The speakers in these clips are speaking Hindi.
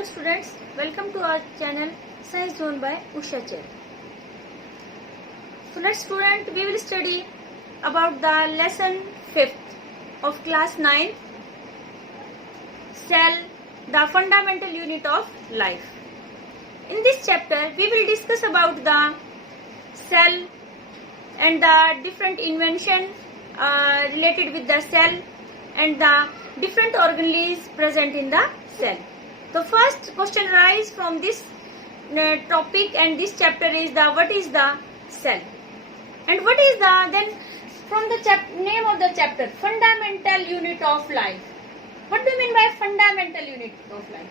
Hello students, welcome to our channel Science Zone by Usha Chen. So next student, we will study about the lesson 5th of class 9, cell, the fundamental unit of life. In this chapter, we will discuss about the cell and the different invention related with the cell and the different organelles present in the cell. The first question arises from this topic and this chapter is the what is the cell and what is the then from the name of the chapter fundamental unit of life. What do you mean by fundamental unit of life?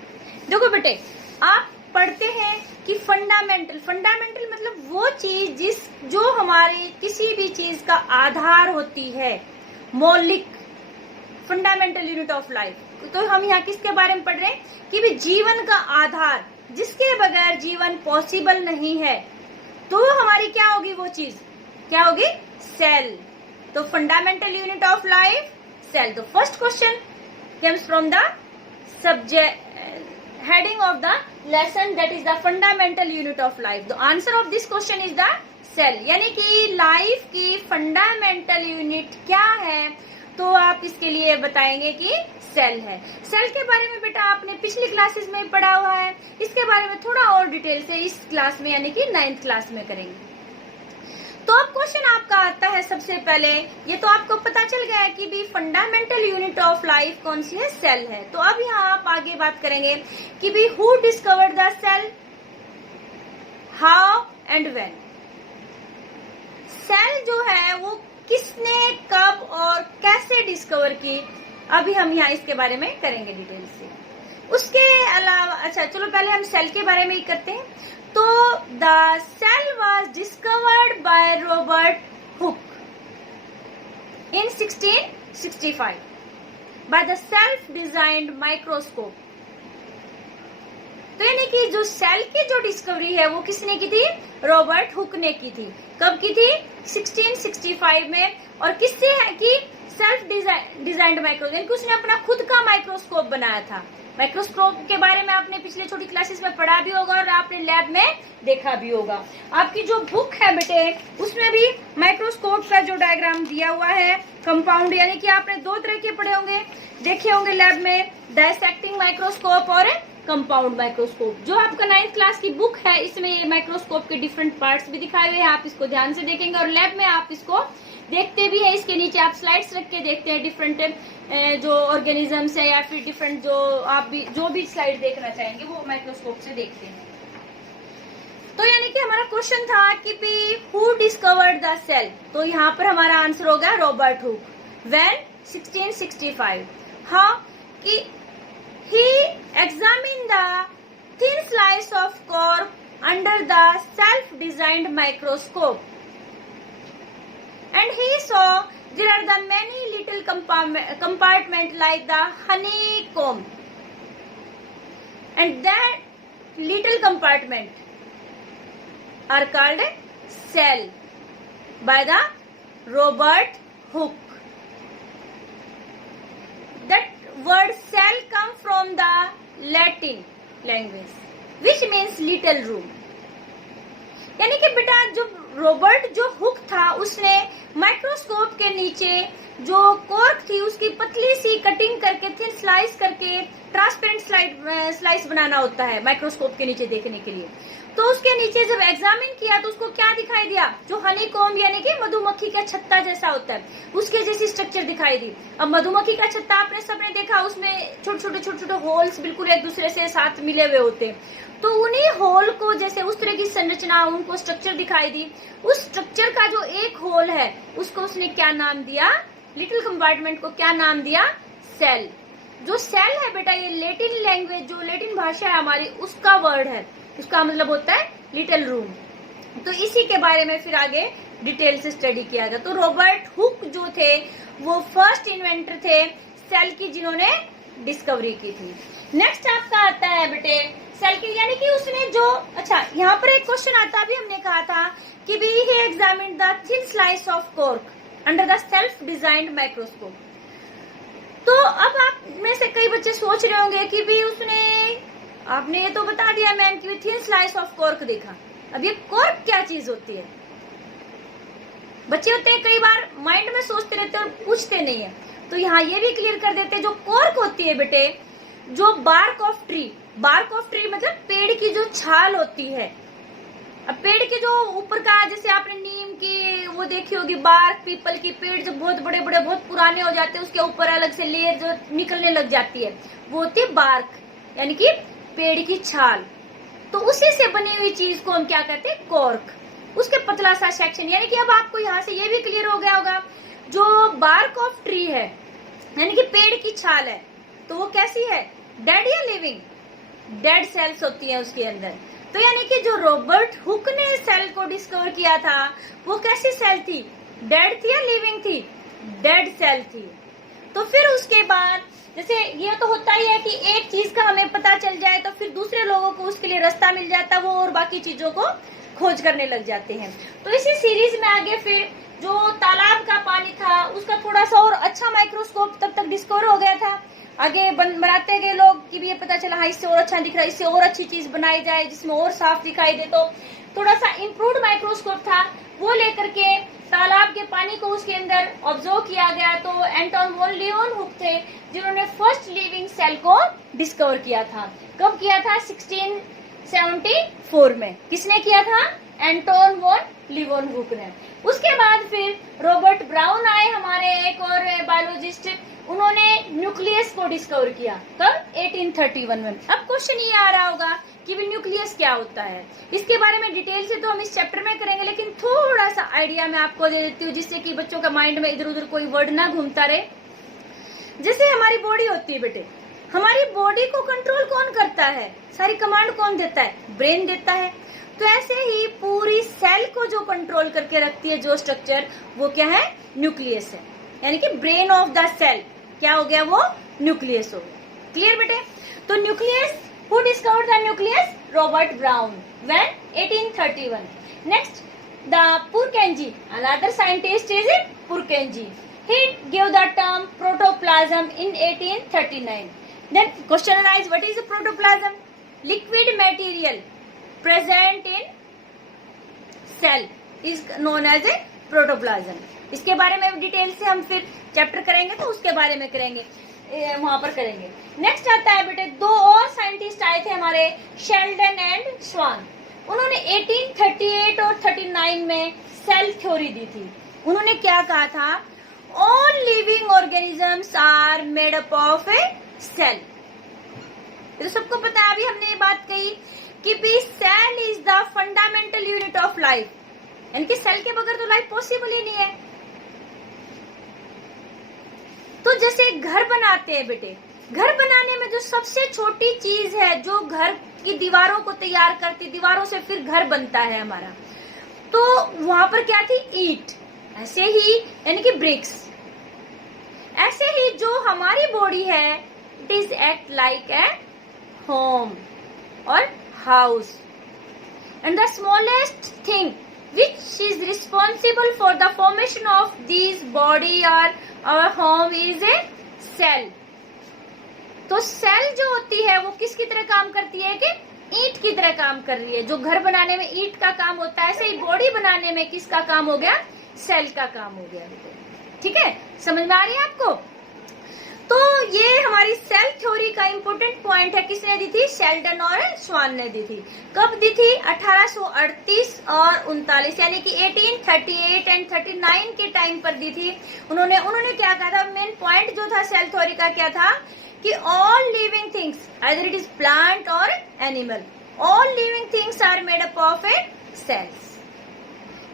देखो बेटे, आप पढ़ते हैं कि फंडामेंटल मतलब वो चीज जो हमारी किसी भी चीज का आधार होती है, मौलिक, फंडामेंटल यूनिट ऑफ लाइफ. तो हम यहाँ किसके बारे में पढ़ रहे हैं कि भी जीवन का आधार जिसके बगैर जीवन पॉसिबल नहीं है, तो हमारी क्या होगी, वो चीज क्या होगी, सेल. तो fundamental unit of life cell. तो first question comes from the subject heading of the lesson, that is the fundamental unit of life. The answer of this question is the cell. यानी कि लाइफ की फंडामेंटल यूनिट क्या है, तो आप इसके लिए बताएंगे कि सेल है. सेल के बारे में बेटा आपने पिछली क्लासेस में पढ़ा हुआ है, इसके बारे में थोड़ा और डिटेल से इस क्लास में यानी कि 9th क्लास में करेंगे. तो अब क्वेश्चन आपका आता है सबसे पहले, ये तो आपको पता चल गया है कि भी फंडामेंटल यूनिट ऑफ लाइफ कौन सी है, सेल है. तो अब यहाँ आप आगे बात करेंगे कि भी who discovered the cell, how and when. Cell जो है वो किसने, कब और कैसे डिस्कवर की, अभी हम यहाँ इसके बारे में करेंगे डिटेल से. उसके अलावा अच्छा चलो पहले हम सेल के बारे में ही करते हैं. तो the cell was discovered by Robert Hooke in 1665 by the self designed microscope. तो यानी कि जो सेल की जो डिस्कवरी है वो किसने की थी, रॉबर्ट हुक ने की थी. कब की थी, 1665 में. और किससे है कि सेल्फ डिजाइंड माइक्रोस्कोप, उसने अपना खुद का माइक्रोस्कोप बनाया था. माइक्रोस्कोप के बारे में आपने पिछले छोटी क्लासेस में पढ़ा भी होगा और आपने लैब में देखा भी होगा. आपकी जो बुक है बेटे उसमें भी माइक्रोस्कोप का जो डायग्राम दिया हुआ है, कंपाउंड, यानी कि आपने दो तरह के पढ़े होंगे, देखे होंगे लैब में, डायसेक्टिंग माइक्रोस्कोप और कंपाउंड माइक्रोस्कोप. जो आपका 9th क्लास की बुक है इसमें ये माइक्रोस्कोप के डिफरेंट पार्ट्स भी दिखाए हुए हैं, आप इसको ध्यान से देखेंगे और लैब में आप इसको देखते भी है. इसके नीचे आप स्लाइड्स रख के देखते हैं, डिफरेंट जो ऑर्गेनिजम्स है या फिर डिफरेंट जो आप भी जो भी स्लाइड देखना चाहेंगे वो माइक्रोस्कोप से देखते हैं. तो यानी कि हमारा क्वेश्चन था कि भी हु डिस्कवर्ड द सेल, तो यहाँ पर हमारा आंसर होगा रॉबर्ट हुक. व्हेन 1665. हाँ कि he examined the thin slice of cork under the self-designed microscope and he saw there are the many little compartment like the honeycomb, and that little compartment are called cell by the Robert Hooke. That word cell come from the Latin language which means little room. यानी कि बेटा जो रॉबर्ट जो हुक था उसने माइक्रोस्कोप के नीचे जो कॉर्क थी उसकी पतली सी कटिंग करके, थिन स्लाइस करके, ट्रांसपेरेंट स्लाइस बनाना होता है माइक्रोस्कोप के नीचे देखने के लिए. तो उसके नीचे जब एग्जामिन किया तो उसको क्या दिखाई दिया, जो हनीकॉम्ब यानी कि मधुमक्खी का छत्ता जैसा होता है उसके जैसी स्ट्रक्चर दिखाई दी. अब मधुमक्खी का छत्ता आपने सबने देखा, उसमें छोटे छोटे होल्स बिल्कुल एक दूसरे से साथ मिले हुए होते हैं. तो उन्हीं होल को जैसे उस तरह की संरचना, उनको स्ट्रक्चर दिखाई दी. उस स्ट्रक्चर का जो एक होल है उसको उसने क्या नाम दिया, लिटिल कंपार्टमेंट को क्या नाम दिया, सेल. जो सेल है बेटा ये लेटिन लैंग्वेज, जो लेटिन भाषा है हमारी, उसका वर्ड है, उसका मतलब होता है लिटिल रूम. तो इसी के बारे में फिर आगे डिटेल से स्टडी किया गया. तो रॉबर्ट हुक जो थे वो फर्स्ट इन्वेंटर थे सेल की जिन्होंने डिस्कवरी की थी. नेक्स्ट आपका आता है बेटे सेल की, यानी कि उसने जो, अच्छा यहाँ पर एक क्वेश्चन आता, भी हमने कहा था कि भी he examined the thin slice of cork under the self designed microscope. तो अब आप में से कई बच्चे सोच रहे होंगे कि भी उसने आपने ये तो बता दिया मैम कि थिन स्लाइस ऑफ कॉर्क देखा। अब ये कॉर्क क्या चीज होती है? बच्चे होते हैं कई बार माइंड में सोचते रहते हैं और पूछते नहीं है, तो यहाँ ये भी क्लियर कर देते हैं। जो कॉर्क होती है बेटे, जो बार्क ऑफ ट्री मतलब पेड़ की जो छाल होती है। अब पेड़ के जो ऊपर का, जैसे आपने नीम की वो देखी होगी बार्क, पीपल की, पेड़ जो बहुत बड़े बड़े बहुत पुराने हो जाते हैं उसके ऊपर अलग से लेयर जो निकलने लग जाती है, वो होती है बार्क, यानी कि पेड़ की छाल। तो उसी से बनी हुई चीज को हम क्या कहते हैं? कॉर्क। उसके पतला सा सेक्शन, यानी कि अब आपको यहाँ से ये भी क्लियर हो गया होगा, जो बार्क ऑफ ट्री है यानी कि पेड़ की छाल है, तो वो कैसी है? डेड या लिविंग? डेड सेल्स होती है उसके अंदर। तो यानी कि जो रॉबर्ट हुक ने सेल को डिस्कवर किया था वो कैसी सेल थी? डेड थी या लिविंग थी? डेड सेल थी। तो फिर उसके बाद जैसे ये तो होता ही है कि एक चीज का हमें पता चल जाए तो फिर दूसरे लोगों को उसके लिए रास्ता मिल जाता है, वो और बाकी चीजों को खोज करने लग जाते हैं। तो इसी सीरीज में आगे फिर जो तालाब का पानी था उसका थोड़ा सा और अच्छा माइक्रोस्कोप तब तक डिस्कवर हो गया था। आगे बनाते गए लोग कि भी ये पता चला हाँ इससे और अच्छा दिख रहा है, इससे और अच्छी चीज बनाई जाए जिसमें और साफ दिखाई दे। तो थोड़ा सा इम्प्रूव्ड माइक्रोस्कोप था, वो लेकर के तालाब के पानी को उसके अंदर ऑब्जर्व किया गया। तो एंटोन वॉन लीeuwenhoek थे जिन्होंने फर्स्ट लिविंग सेल को डिस्कवर किया था। कब किया था? 1674 में। किसने किया था? एंटोन वॉन लीeuwenhoek ने। उसके बाद फिर रॉबर्ट ब्राउन आए, हमारे एक और बायोलॉजिस्ट, उन्होंने न्यूक्लियस को डिस्कवर किया। कब? 1831 में। अब क्वेश्चन ये आ रहा होगा कि भी न्यूक्लियस क्या होता है? इसके बारे में डिटेल से तो हम इस चैप्टर में करेंगे, लेकिन थोड़ा सा आइडिया मैं आपको दे देती हूँ जिससे कि बच्चों का माइंड में इधर उधर कोई वर्ड ना घूमता रहे। जैसे हमारी बॉडी होती है बेटे, हमारी बॉडी को कंट्रोल कौन करता है? सारी कमांड कौन देता है? ब्रेन देता है। तो ऐसे ही पूरी सेल को जो कंट्रोल करके रखती है जो स्ट्रक्चर, वो क्या है? न्यूक्लियस है। यानी कि ब्रेन ऑफ द सेल क्या हो गया? वो न्यूक्लियस हो गया। क्लियर बेटे? तो nucleus, who discovered the nucleus? Robert Brown. When? 1831। Next, the Purkinje, another scientist is Purkinje. He gave the term protoplasm in 1839. Then question arises, what is protoplasm? Liquid material present in cell is known as a protoplasm. इसके बारे में डिटेल से हम फिर चैप्टर करेंगे तो उसके बारे में करेंगे, वहां पर करेंगे। नेक्स्ट आता है बेटे, दो और साइंटिस्ट आए थे हमारे, शेल्डन एंड स्वान। उन्होंने 1838 और 39 में सेल थ्योरी दी थी। उन्होंने क्या कहा था? All living organisms are made up of a cell. तो सबको पता है, अभी हमने ये बात कही कि भी cell is the fundamental unit of life, यानी कि सेल के बगैर तो लाइफ पॉसिबल ही नहीं है। तो जैसे घर बनाते हैं बेटे, घर बनाने में जो सबसे छोटी चीज है जो घर की दीवारों को तैयार करती, दीवारों से फिर घर बनता है हमारा, तो वहां पर क्या थी? ईंट। ऐसे ही यानी कि ब्रिक्स। ऐसे ही जो हमारी बॉडी है, it is act like a home or house, and the smallest thing which is responsible for the formation of these body or our home is a cell. तो सेल जो होती है वो किसकी तरह काम करती है? कि ईंट की तरह काम कर रही है। जो घर बनाने में ईंट का काम होता है, ऐसे ही बॉडी बनाने में किसका काम हो गया? सेल का काम हो गया। ठीक है, समझ में आ रही है आपको? तो ये हमारी सेल थ्योरी का इंपॉर्टेंट पॉइंट है। किसने दी थी? शेल्डन और स्वान ने दी थी। कब दी थी? 1838 और 39, यानी कि 1838 एंड 39 के टाइम पर दी थी। उन्होंने क्या कहा था? मेन पॉइंट जो था सेल थ्योरी का क्या था? कि all living things, either it is plant और animal, all living things are made up of a cells.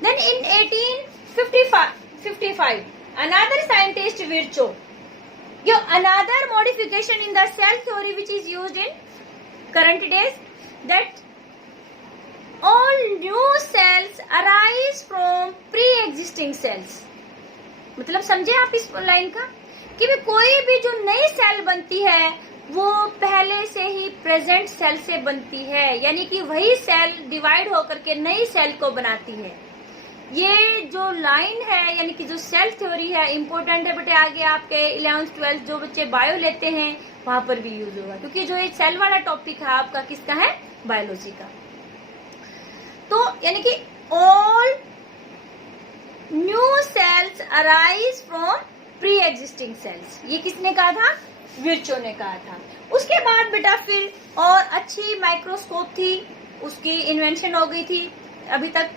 Then in 1855 another scientist Virchow give another modification in the cell theory which is used in current days, that all new cells arise from pre-existing cells. मतलब समझे आप इस लाइन का कि भी कोई भी जो नई सेल बनती है वो पहले से ही प्रेजेंट सेल से बनती है, यानी कि वही सेल डिवाइड होकर के नई सेल को बनाती है। ये जो लाइन है यानी कि जो सेल थ्योरी है इम्पोर्टेंट है बेटे, आगे आपके 11th 12th जो बच्चे बायो लेते हैं वहां पर भी यूज होगा, क्योंकि जो ये सेल वाला टॉपिक है आपका किसका है, बायोलॉजी का। तो यानी कि all new sales arise from pre existing cells, ये किसने कहा था, विर्चो ने कहा था। उसके बाद बेटा फिर और अच्छी माइक्रोस्कोप थी, उसकी इन्वेंशन हो गई थी अभी तक।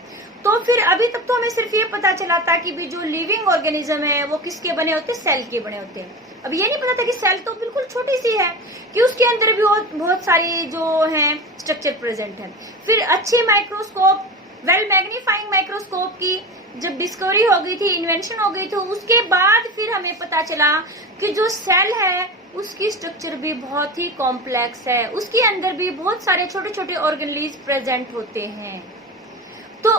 तो फिर अभी तक तो हमें सिर्फ ये पता चला था कि भी जो लिविंग ऑर्गेनिज्म है वो किसके बने होते हैं, सेल के बने होते हैं। अब ये नहीं पता था कि सेल तो बिल्कुल छोटी सी है, कि उसके अंदर भी बहुत सारी जो है स्ट्रक्चर प्रेजेंट है। फिर अच्छी माइक्रोस्कोप, वेल मैग्नीफाइंग माइक्रोस्कोप की जब डिस्कवरी हो गई थी, इन्वेंशन हो गई थी, उसके बाद फिर हमें पता चला कि जो सेल है उसकी स्ट्रक्चर भी बहुत ही कॉम्प्लेक्स है, उसके अंदर भी बहुत सारे छोटे छोटे ऑर्गेनेल्स प्रेजेंट होते हैं। तो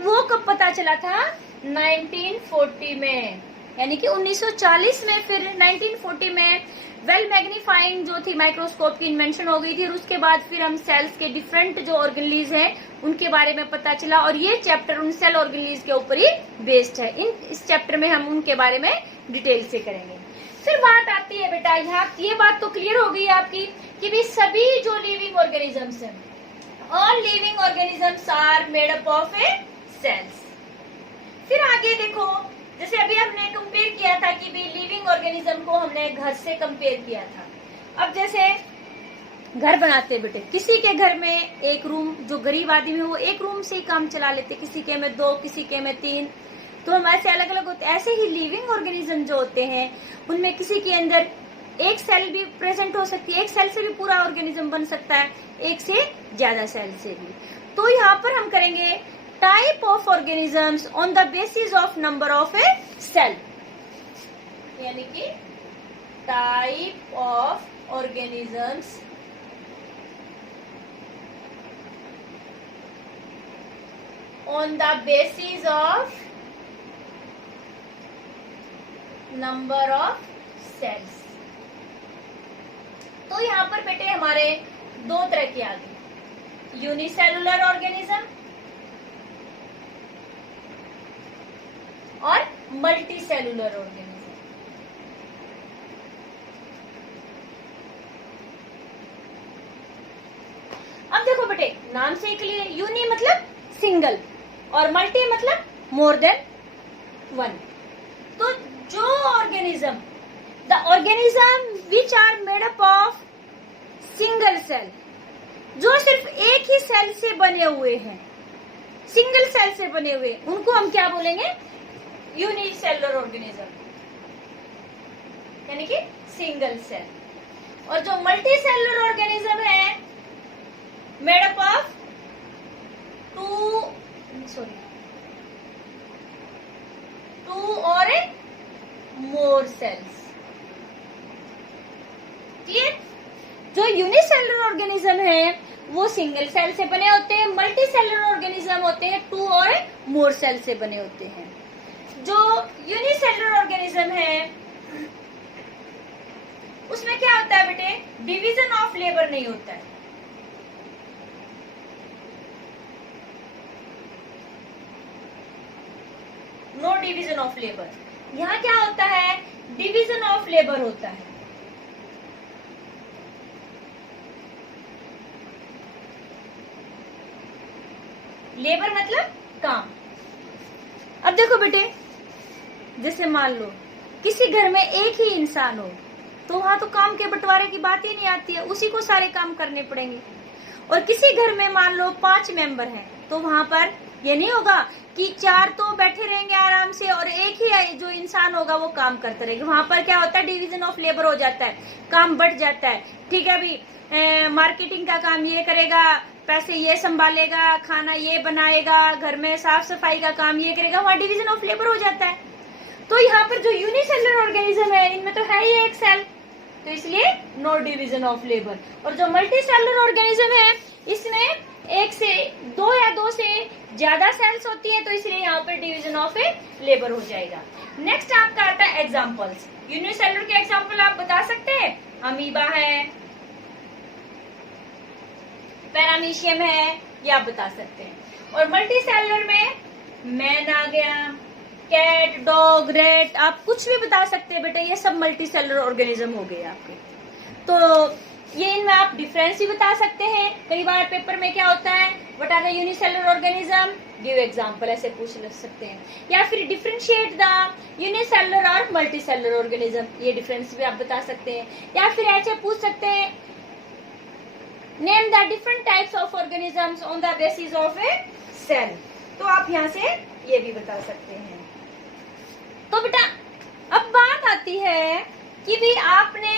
वो कब पता चला था, 1940 में, यानी कि 1940 में फिर 1940 में वेल मैग्नीफाइंग जो थी माइक्रोस्कोप की इन्वेंशन हो गई थी, और उसके बाद फिर हम सेल्स के डिफरेंट जो ऑर्गेनेल्स हैं उनके बारे में पता चला, और ये चैप्टर उन सेल ऑर्गेनेल्स के ऊपर ही बेस्ड है। इस चैप्टर में हम उनके बारे में डिटेल से करेंगे। फिर बात आती है बेटा यहाँ, ये बात तो क्लियर हो गई आपकी कि भी सभी जो लिविंग ऑर्गेनिजम्स हैं, all living organisms are made up of a cells. फिर आगे देखो, जैसे अभी हमने कंपेयर किया था कि भी लिविंग ऑर्गेनिज्म को हमने घर से कंपेयर किया था। अब जैसे घर बनाते बेटे, किसी के घर में एक रूम, जो गरीब आदमी है वो एक रूम से ही काम चला लेते, किसी के में 2, किसी के में 3, तो हम ऐसे अलग अलग होते। ऐसे ही लिविंग ऑर्गेनिज्म जो होते हैं उनमें किसी के अंदर एक सेल भी प्रेजेंट हो सकती है, एक सेल से भी पूरा ऑर्गेनिज्म बन सकता है, एक से ज्यादा सेल से भी। तो यहाँ पर हम करेंगे type of organisms on the basis of number of a cell, यानी कि type of organisms on the basis of number of cells. तो यहाँ पर बेटे हमारे 2 तरह के आ गए, यूनिसेलुलर ऑर्गेनिज्म और मल्टी सेलुलर ऑर्गेनिज्म। अब देखो बेटे, नाम से के लिए यूनि मतलब सिंगल और मल्टी मतलब मोर देन 1। तो जो organism, the organism which are made up of single cell, जो सिर्फ एक ही सेल से बने हुए हैं, सिंगल सेल से बने हुए, उनको हम क्या बोलेंगे, यूनिसेलुलर ऑर्गेनिज्म, यानी कि सिंगल सेल। और जो मल्टी सेलुलर ऑर्गेनिज्म है मेड अप ऑफ 2 और मोर सेल्स। क्लियर? जो यूनिसेलुलर ऑर्गेनिज्म है वो सिंगल सेल से बने होते हैं, मल्टी सेलुलर ऑर्गेनिज्म होते हैं 2 और मोर सेल से बने होते हैं। जो यूनिसेलुलर ऑर्गेनिज्म है उसमें क्या होता है बेटे, डिवीजन ऑफ लेबर नहीं होता है। No division of labour. यहाँ क्या होता है, डिवीजन ऑफ लेबर होता है। लेबर मतलब काम। अब देखो बेटे, जैसे मान लो किसी घर में एक ही इंसान हो तो वहां तो काम के बंटवारे की बात ही नहीं आती है, उसी को सारे काम करने पड़ेंगे। और किसी घर में मान लो 5 मेंबर हैं तो वहां पर ये नहीं होगा कि 4 तो बैठे रहेंगे आराम से और एक ही जो इंसान होगा वो काम करता रहेगा। वहां पर क्या होता है, डिवीजन ऑफ लेबर हो जाता है, काम बढ़ जाता है। ठीक है, अभी मार्केटिंग का काम ये करेगा, पैसे ये संभालेगा, खाना ये बनाएगा, घर में साफ सफाई का काम ये करेगा, वहाँ डिवीजन ऑफ लेबर हो जाता है। तो यहाँ पर जो यूनिसेलुलर ऑर्गेनिज्म है इनमें तो है ही एक सेल, तो इसलिए नो डिवीजन ऑफ लेबर। और जो मल्टी सेलुलर ऑर्गेनिज्म है इसमें 1 से 2 या 2 से ज्यादा सेल्स होती है, तो इसलिए यहाँ पर डिवीजन ऑफ लेबर हो जाएगा। नेक्स्ट आपका आता है एग्जाम्पल्स। यूनिसेलुलर के एग्जाम्पल आप बता सकते हैं, अमीबा है, पैरामीशियम है, ये आप बता सकते हैं। और मल्टी सेलुलर में मैन आ गया, कैट, डॉग, रेट, आप कुछ भी बता सकते हैं बेटा, ये सब मल्टी सेलुलर ऑर्गेनिज्म हो गए आपके। तो ये इनमें आप डिफरेंस भी बता सकते हैं। कई बार पेपर में क्या होता है, what are the unicellular organism, give example, ऐसे पूछ सकते हैं। या फिर डिफरेंशिएट द यूनिसेलुलर और मल्टी सेलुलर ऑर्गेनिज्म, ये डिफरेंस भी आप बता सकते हैं। या फिर ऐसे पूछ सकते हैं, name the different types of organisms on the basis of a cell, तो आप यहाँ से ये भी बता सकते हैं। तो बेटा अब बात आती है कि भी आपने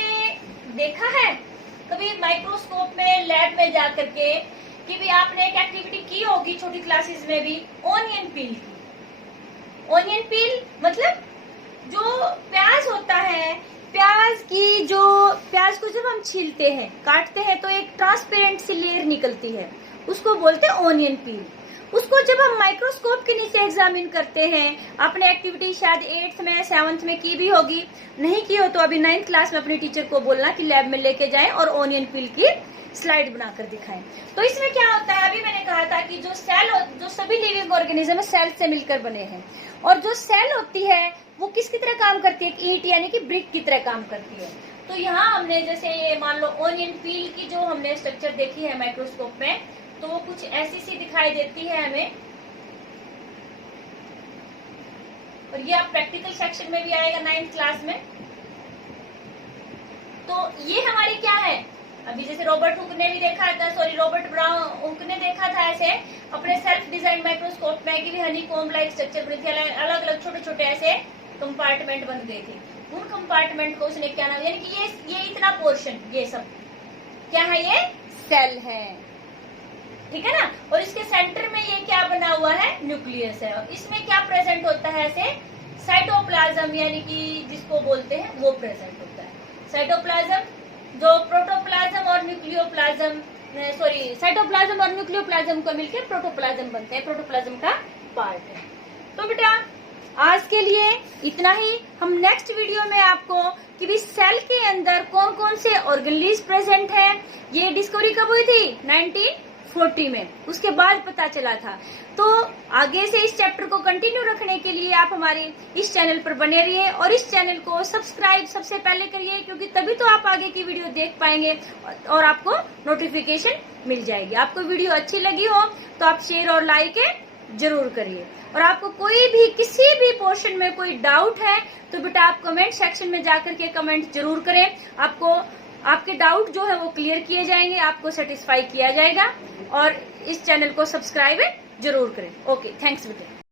देखा है कभी माइक्रोस्कोप में, लैब में जाकर के, कि भी आपने एक एक्टिविटी की होगी छोटी क्लासेस में भी, ओनियन पील की। ओनियन पील मतलब जो प्याज होता है, प्याज को जब हम छीलते हैं, काटते हैं, तो एक ट्रांसपेरेंट सी लेयर निकलती है, उसको बोलते हैं ओनियन पील। उसको जब हम माइक्रोस्कोप के नीचे एग्जामिन करते हैं, आपने एक्टिविटी शायद 8th में 7th में की भी होगी, नहीं की हो तो अभी 9th क्लास में अपने टीचर को बोलना कि लैब में लेके जाएं और ओनियन पील की स्लाइड बनाकर दिखाएं। तो इसमें क्या होता है, अभी मैंने कहा था कि जो सभी लिविंग ऑर्गेनिज्म सेल से मिलकर बने हैं, और जो सेल होती है वो किसकी तरह काम करती है, ईंट यानी कि ब्रिक की तरह काम करती है। तो यहाँ हमने जैसे ये मान लो ओनियन पील की जो हमने स्ट्रक्चर देखी है माइक्रोस्कोप में, तो वो कुछ ऐसी सी दिखाई देती है हमें, और ये आप प्रैक्टिकल सेक्शन में भी आएगा 9th क्लास में। तो ये हमारी क्या है, अभी जैसे रॉबर्ट हुक ने भी देखा था, रॉबर्ट हुक ने देखा था ऐसे अपने सेल्फ डिजाइन माइक्रोस्कोप में कि हनी कोम लाइक स्ट्रक्चर बनी थी, अलग अलग छोटे छोटे ऐसे कंपार्टमेंट बन गए थे। उन कंपार्टमेंट को उसने क्या नाम, यानी कि ये इतना पोर्शन, ये सब क्या है, ये सेल है, ठीक है ना। और इसके सेंटर में ये क्या बना हुआ है, न्यूक्लियस है, और इसमें क्या प्रेजेंट होता है, ऐसे साइटोप्लाज्म यानी कि जिसको बोलते हैं वो प्रेजेंट होता है। साइटोप्लाज्म जो प्रोटोप्लाज्म और न्यूक्लियोप्लाज्म, साइटोप्लाज्म और न्यूक्लियोप्लाज्म को मिलकर प्रोटोप्लाज्म बनते हैं, प्रोटोप्लाज्म का पार्ट है। तो बेटा आज के लिए इतना ही। हम नेक्स्ट वीडियो में आपको कि भी सेल के अंदर कौन कौन से ऑर्गेनेल्स प्रेजेंट है, ये डिस्कवरी कब हुई थी, 1940 में, उसके बाद पता चला था। तो आगे से इस चैप्टर को कंटिन्यू रखने के लिए आप हमारे इस चैनल पर बने रहिए, और इस चैनल को सब्सक्राइब सबसे पहले करिए, क्योंकि तभी तो आप आगे की वीडियो देख पाएंगे और आपको नोटिफिकेशन मिल जाएगी। आपको वीडियो अच्छी लगी हो तो आप शेयर और लाइक जरूर करिए, और आपको कोई भी किसी भी पोर्शन में कोई डाउट है तो बेटा आप कमेंट सेक्शन में जाकर के कमेंट जरूर करें। आपको आपके डाउट जो है वो क्लियर किए जाएंगे, आपको सेटिस्फाई किया जाएगा, और इस चैनल को सब्सक्राइब जरूर करें। ओके, थैंक्स बेटा।